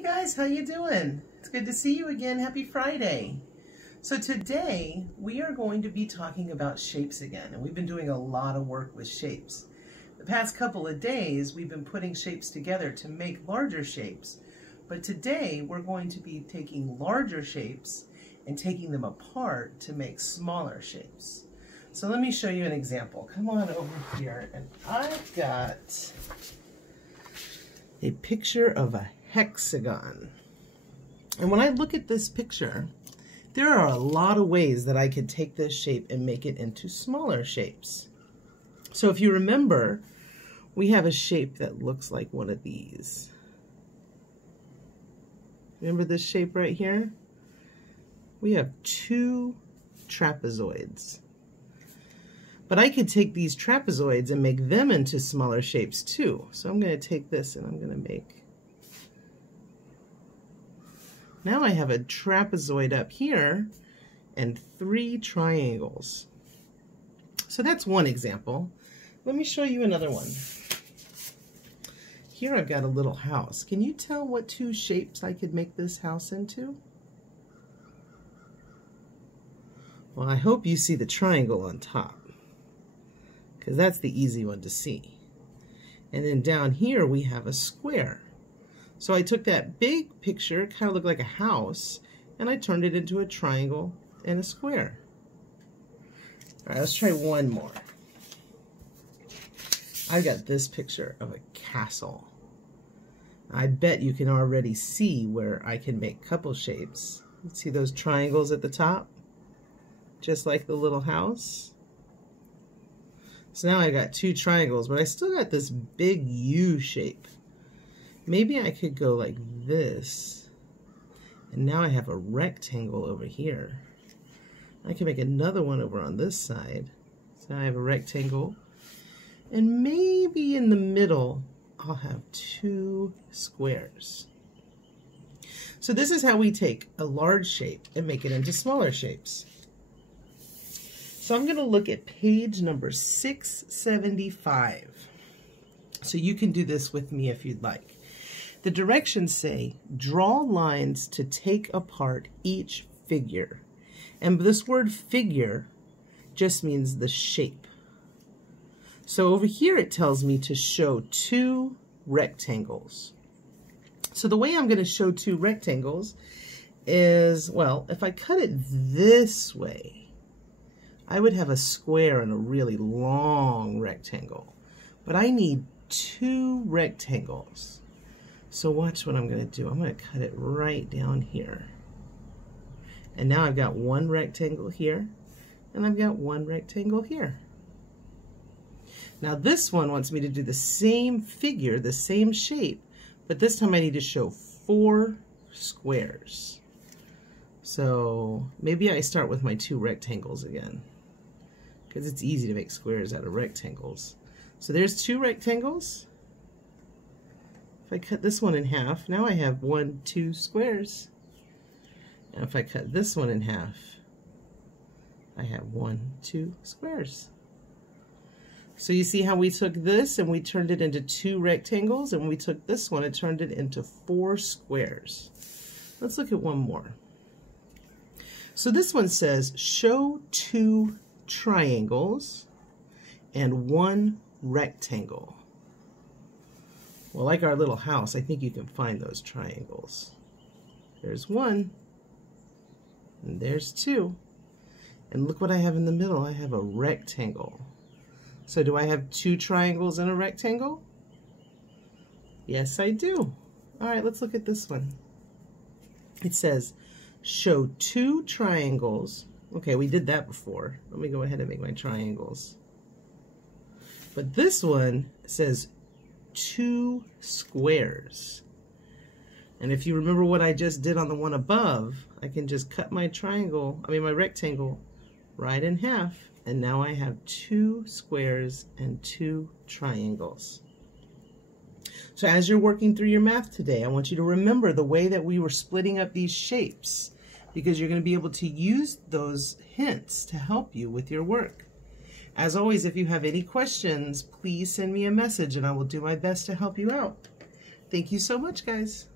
Hey guys, how you doing? It's good to see you again. Happy Friday. So today we are going to be talking about shapes again, and we've been doing a lot of work with shapes. The past couple of days we've been putting shapes together to make larger shapes, but today we're going to be taking larger shapes and taking them apart to make smaller shapes. So let me show you an example. Come on over here, and I've got a picture of a hexagon. And when I look at this picture, there are a lot of ways that I could take this shape and make it into smaller shapes. So if you remember, we have a shape that looks like one of these. Remember this shape right here? We have two trapezoids. But I could take these trapezoids and make them into smaller shapes too. So I'm going to take this and I'm going to make... Now I have a trapezoid up here and three triangles. So that's one example. Let me show you another one. Here I've got a little house. Can you tell what two shapes I could make this house into? Well, I hope you see the triangle on top, because that's the easy one to see. And then down here we have a square. So I took that big picture, it kind of looked like a house, and I turned it into a triangle and a square. All right, let's try one more. I got this picture of a castle. I bet you can already see where I can make couple shapes. See those triangles at the top? Just like the little house. So now I got two triangles, but I still got this big U shape. Maybe I could go like this, and now I have a rectangle over here. I can make another one over on this side. So I have a rectangle, and maybe in the middle I'll have two squares. So this is how we take a large shape and make it into smaller shapes. So I'm going to look at page number 675. So you can do this with me if you'd like. The directions say, draw lines to take apart each figure. And this word figure just means the shape. So over here it tells me to show two rectangles. So the way I'm going to show two rectangles is, well, if I cut it this way, I would have a square and a really long rectangle. But I need two rectangles. So watch what I'm going to do. I'm going to cut it right down here. And now I've got one rectangle here, and I've got one rectangle here. Now this one wants me to do the same figure, the same shape, but this time I need to show four squares. So maybe I start with my two rectangles again, because it's easy to make squares out of rectangles. So there's two rectangles. If I cut this one in half, now I have 2 squares. And if I cut this one in half, I have 2 squares. So you see how we took this and we turned it into 2 rectangles, and we took this one and turned it into 4 squares. Let's look at one more. So this one says, show 2 triangles and 1 rectangle. Well, like our little house, I think you can find those triangles. There's 1, and there's 2. And look what I have in the middle. I have a rectangle. So do I have 2 triangles and a rectangle? Yes, I do. All right, let's look at this one. It says, show 2 triangles. Okay, we did that before. Let me go ahead and make my triangles. But this one says 2 squares. And if you remember what I just did on the one above, I can just cut my my rectangle right in half, and now I have 2 squares and 2 triangles. So as you're working through your math today, I want you to remember the way that we were splitting up these shapes, because you're going to be able to use those hints to help you with your work. As always, if you have any questions, please send me a message and I will do my best to help you out. Thank you so much, guys.